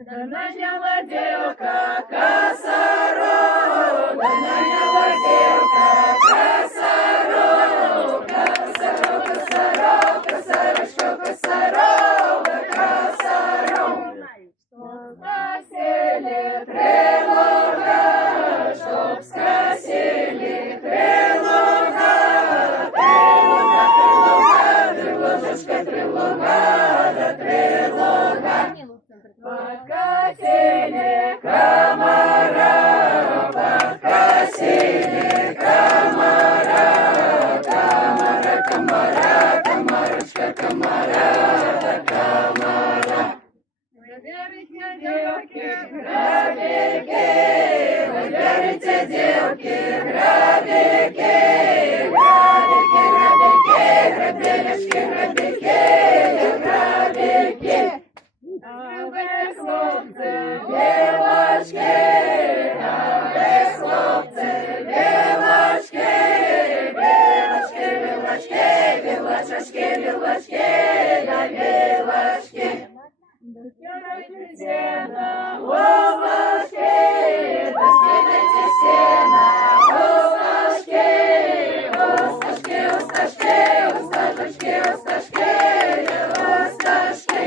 Наняла девка косорог, наняла девка косорог, косорог, косорог, косорочка, косорог, косорог. Чтоб скосили трилога, чтоб скосили трилога, трилога, трилога, триложечка, трилога, да трилога. Подкосили комара, подкосили комара, комара, комара, комарочка, комара, да комара. Выберите, девки, грабики, выберите, девки, грабики, грабики, грабики, грабелечки, грабики, грабики. Без хлопцы, девочки, без хлопцы, девочки, белочки, белочки, белочки, белочки, да белочки. Достигайте сена, волошки, достигайте сена, волошки, усташки, усташки, усташечки, усташки, усташки.